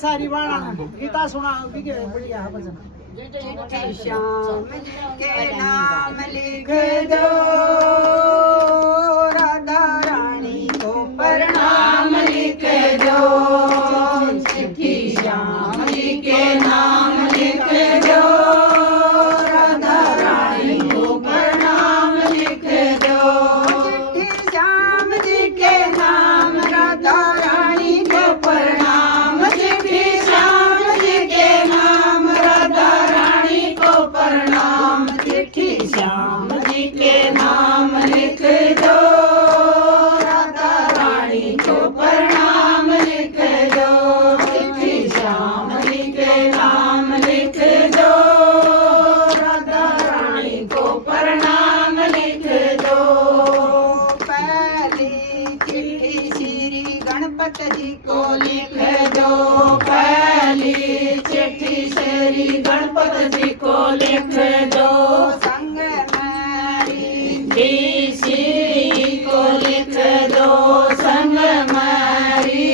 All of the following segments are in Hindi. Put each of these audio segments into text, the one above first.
सारी बाणा गीता सुना के बढ़िया भजन। चिट्ठी श्याम के नाम लिख दो, राधा रानी को प्रणाम लिख दो। चिट्ठी श्याम जी के नाम लिख दो, राधा रानी को प्रणाम लिख दो। चिट्ठी श्याम जी के नाम, राधा रानी को प्रणाम। चिट्ठी श्याम जी के नाम, राधा रानी को प्रणाम। चिट्ठी श्याम जी के नाम लिख दो, राधा रानी को प्रणाम लिख दो। चिट्ठी श्याम जी के नाम लिख दो, राधा रानी को प्रणाम लिख दो। पहली चिट्ठी श्री गणपत जी को लिख दो। पहली चिट्ठी श्री गणपत जी को लिख दो। संग मेरी श्री को लिख दो। संग मेरी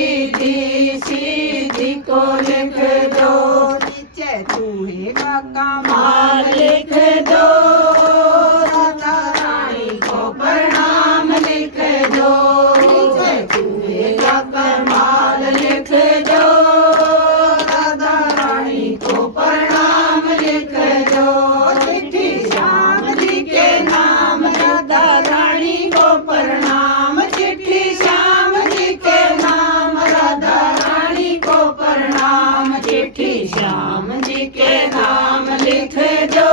श्री को लिख दो। नीचे चूहे का कमाल लिख दो, राधा रानी को प्रणाम लिख दो। नीचे चूहे का कमाल लिख दो, राधा रानी को प्रणाम लिख दो। चिट्ठी श्याम जी के नाम, राधा रानी को प्रणाम। चिट्ठी श्याम जी के नाम, राधा रानी को प्रणाम। चिट्ठी श्याम जी के नाम लिख दो,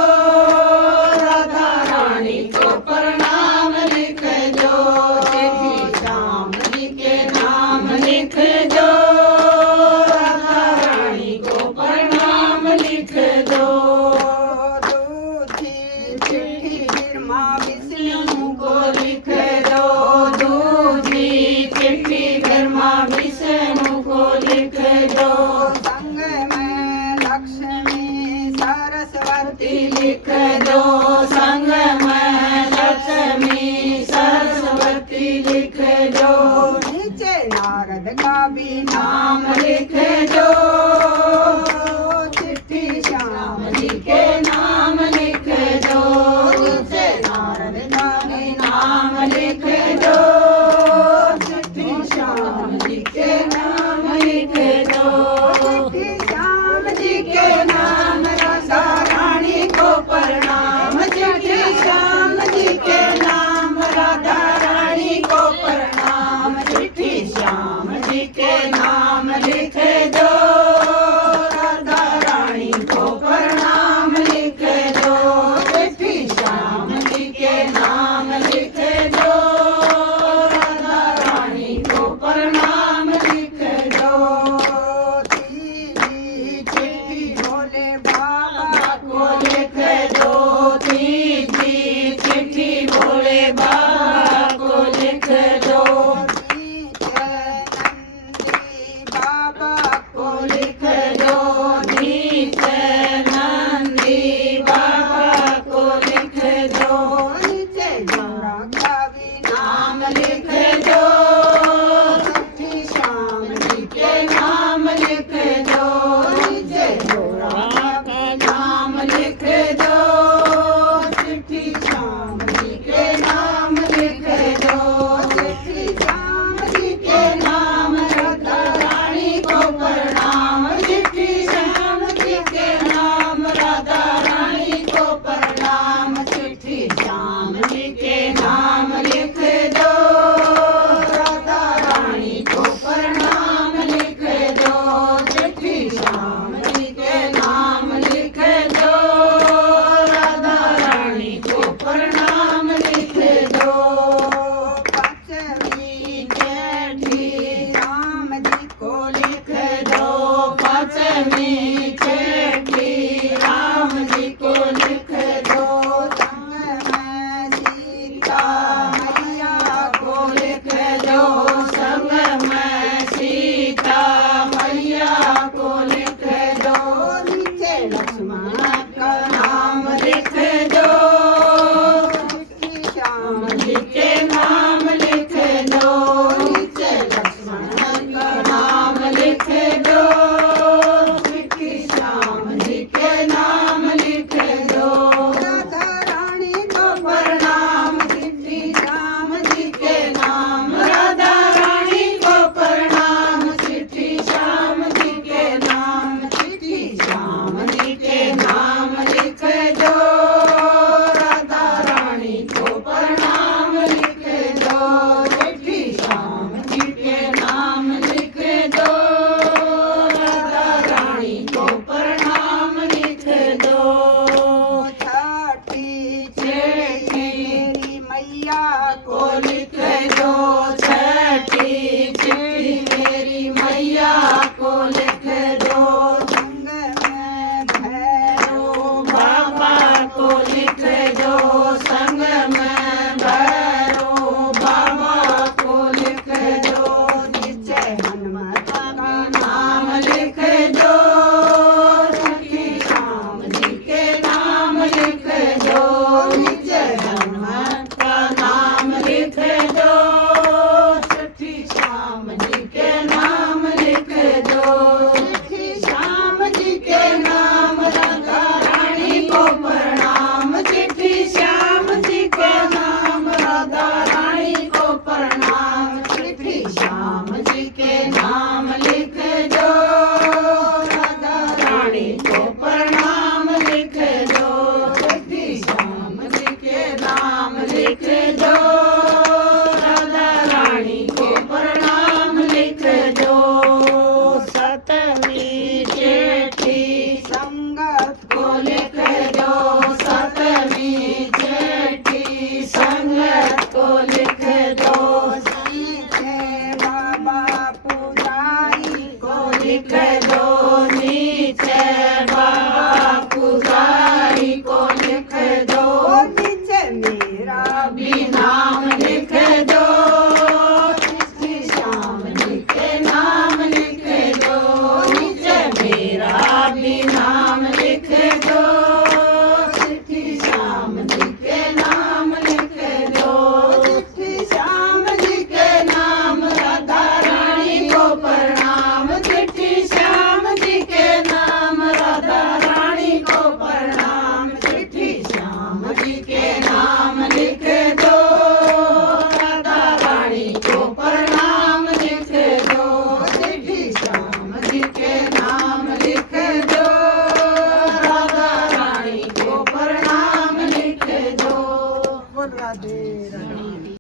राधा रानी को प्रणाम लिख दो। चिट्ठी श्याम जी के नाम लिख दो, राधा रानी को प्रणाम लिख दो। दूसरी चिट्ठी ब्रह्मा विष्णु को लिख दो। दूसरी चिट्ठी ब्रह्मा विष्णु को लिख दो। संग में लक्ष्मी सरस्वती लिख दो। संग में लक्ष्मी सरस्वती लिख दो। नीचे नारद का भी नाम लिख दो। चिट्ठी श्याम जी के नाम लिख दो। नीचे नारद का भी नाम लिख दो। चिट्ठी श्याम जी के नाम लिख दो। चिट्ठी श्याम जी के नाम, राधा रानी को प्रणाम। चिट्ठी श्याम जी के नाम, राधा रानी को प्रणाम। चिट्ठी श्याम जी के नाम लिख दो, राधा रानी को प्रणाम लिख दो। चिट्ठी श्याम जी के नाम लिख दो, राधा रानी को प्रणाम लिख दो। तीसरी चिट्ठी भोले बाबा को लिख दो। तीसरी चिट्ठी भोले बाबा को लिख दो। नंदी बाबा को लिख दो। नीचे नंदी बाबा को लिख दो। नीचे गौरा का भी नाम लिख दो। चिट्ठी श्याम जी के नाम लिख दो। नीचे गौरा का नाम लिख दो। चिट्ठी श्याम जी के नाम लिख दो। चिट्ठी श्याम जी के नाम, राधा रानी को प्रणाम। चिट्ठी श्याम जी के नाम, राधा रानी को प्रणाम। चिट्ठी श्याम जी के नाम लिख दो, राधा रानी को प्रणाम लिख दो। चिट्ठी श्याम जी के नाम लिख दो, राधा रानी को प्रणाम लिख दो। पांचवी चिट्ठी राम जी को लिख दो। पांचवी चिट्ठी राम जी को लिख दो। संग में सीता मैया को लिख दो। संग में सीता मैया को लिख दो। नीचे लक्ष्मण का नाम लिख दो। चिट्ठी श्याम जी के नाम लिख दो। नीचे लक्ष्मण का नाम लिख दो। दो